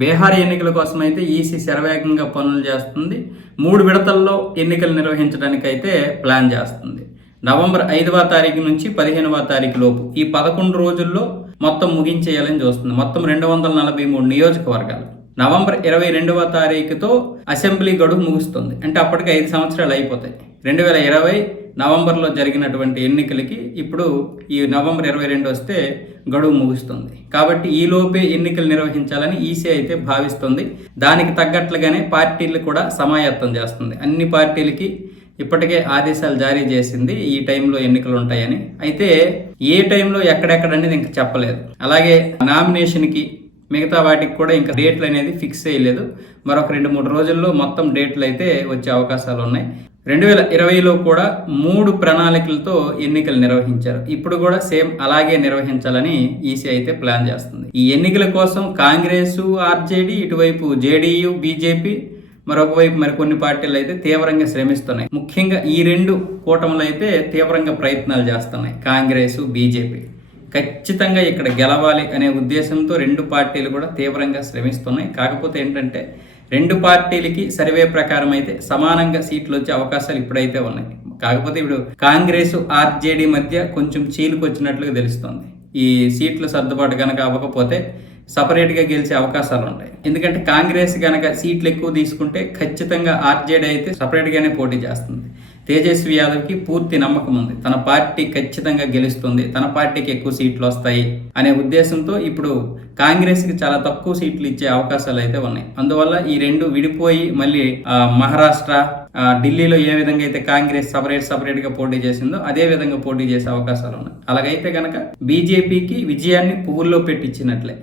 బీహార్ ఎన్నికల కోసం అయితే ఈసీ శరవేగంగా పనులు చేస్తుంది. మూడు విడతల్లో ఎన్నికలు నిర్వహించడానికైతే ప్లాన్ చేస్తుంది. నవంబర్ ఐదవ తారీఖు నుంచి పదిహేనవ తారీఖు లోపు ఈ పదకొండు రోజుల్లో మొత్తం ముగించేయాలని చూస్తుంది. మొత్తం రెండు వందల నలభై మూడు నియోజకవర్గాలు. నవంబర్ ఇరవై రెండవ తారీఖుతో అసెంబ్లీ గడువు ముగుస్తుంది. అంటే అప్పటికి ఐదు సంవత్సరాలు అయిపోతాయి. రెండు వేల ఇరవై నవంబర్లో జరిగినటువంటి ఎన్నికలకి ఇప్పుడు ఈ నవంబర్ ఇరవై రెండు వస్తే గడువు ముగుస్తుంది. కాబట్టి ఈ లోపే ఎన్నికలు నిర్వహించాలని ఈసీ అయితే భావిస్తుంది. దానికి తగ్గట్లుగానే పార్టీలు కూడా సమాయత్తం చేస్తుంది. అన్ని పార్టీలకి ఇప్పటికే ఆదేశాలు జారీ చేసింది ఈ టైంలో ఎన్నికలు ఉంటాయని. అయితే ఏ టైంలో ఎక్కడెక్కడ అనేది ఇంకా చెప్పలేదు. అలాగే నామినేషన్కి మిగతా వాటికి కూడా ఇంకా డేట్లు అనేది ఫిక్స్ చేయలేదు. మరొక రెండు మూడు రోజుల్లో మొత్తం డేట్లు అయితే వచ్చే అవకాశాలు ఉన్నాయి. రెండు వేల ఇరవైలో కూడా మూడు ప్రణాళికలతో ఎన్నికలు నిర్వహించారు. ఇప్పుడు కూడా సేమ్ అలాగే నిర్వహించాలని ఈసీ అయితే ప్లాన్ చేస్తుంది. ఈ ఎన్నికల కోసం కాంగ్రెస్ ఆర్జేడీ ఇటువైపు జేడీయూ బీజేపీ మరొకవైపు మరికొన్ని పార్టీలు అయితే తీవ్రంగా శ్రమిస్తున్నాయి. ముఖ్యంగా ఈ రెండు కూటములు అయితే తీవ్రంగా ప్రయత్నాలు చేస్తున్నాయి. కాంగ్రెస్ బీజేపీ. ఖచ్చితంగా ఇక్కడ గెలవాలి అనే ఉద్దేశంతో రెండు పార్టీలు కూడా తీవ్రంగా శ్రమిస్తున్నాయి. కాకపోతే ఏంటంటే రెండు పార్టీలకి సర్వే ప్రకారం అయితే సమానంగా సీట్లు వచ్చే అవకాశాలు ఇప్పుడైతే ఉన్నాయి. కాకపోతే ఇప్పుడు కాంగ్రెస్ ఆర్జేడీ మధ్య కొంచెం చీలుకొచ్చినట్లుగా తెలుస్తుంది. ఈ సీట్లు సర్దుబాటు కనుక అవ్వకపోతే సపరేట్గా గెలిచే అవకాశాలు ఉంటాయి. ఎందుకంటే కాంగ్రెస్ కనుక సీట్లు ఎక్కువ తీసుకుంటే ఖచ్చితంగా ఆర్జేడీ అయితే సపరేట్గానే పోటీ చేస్తుంది. తేజస్వి యాదవ్కి పూర్తి నమ్మకం ఉంది. తన పార్టీ ఖచ్చితంగా గెలుస్తుంది. తన పార్టీకి ఎక్కువ సీట్లు వస్తాయి అనే ఉద్దేశంతో ఇప్పుడు కాంగ్రెస్కి చాలా తక్కువ సీట్లు ఇచ్చే అవకాశాలు అయితే ఉన్నాయి. అందువల్ల ఈ రెండు విడిపోయి మళ్ళీ మహారాష్ట్ర ఢిల్లీలో ఏ విధంగా అయితే కాంగ్రెస్ సపరేట్ సపరేట్గా పోటీ చేసిందో అదే విధంగా పోటీ చేసే అవకాశాలు ఉన్నాయి. అలాగైతే కనుక బీజేపీకి విజయాన్ని పువ్వుల్లో పెట్టించినట్లే.